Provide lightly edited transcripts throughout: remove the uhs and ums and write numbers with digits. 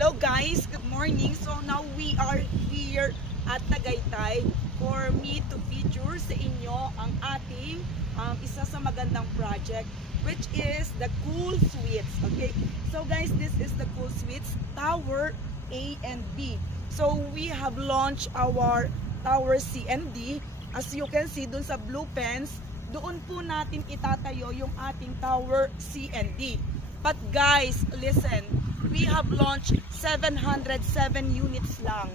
Hello guys, good morning. So now we are here at Tagaytay for me to feature sa inyo ang ating isa sa magandang project, which is the Cool Suites. Okay, so guys, this is the Cool Suites Tower A and B. So we have launched our Tower C and D. As you can see dun sa blue pens, doon po natin itatayo yung ating Tower C and D. But guys, listen, we have launched 707 units lang,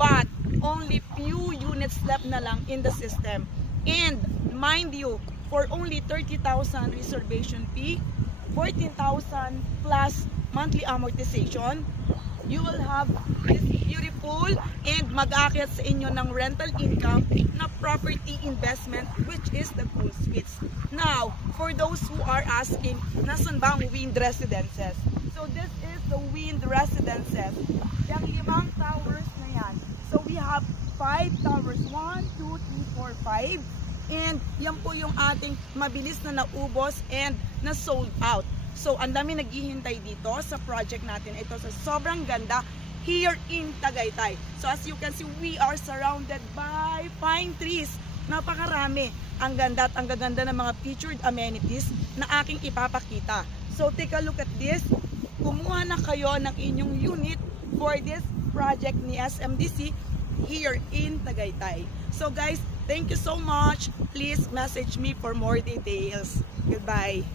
but only few units left na lang in the system. And mind you, for only 30,000 reservation fee, 14,000 plus monthly amortization, you will have this beautiful and mag-aakyat sa inyo ng rental income na property investment, which is the Cool Suites. Now, for those who are asking, nasan ba ang Wind Residences? So this is the Wind Residences. Yung 5 towers na yan. So we have 5 towers. 1, 2, 3, 4, 5. And yan po yung ating mabilis na naubos and na sold out. So ang dami naghihintay dito sa project natin. Ito sa sobrang ganda here in Tagaytay. So as you can see, we are surrounded by pine trees. Napakarami. Ang ganda at ang gaganda ng mga featured amenities na aking ipapakita. So take a look at this. Kumuha na kayo ng inyong unit for this project ni SMDC here in Tagaytay. So guys, thank you so much. Please message me for more details. Goodbye.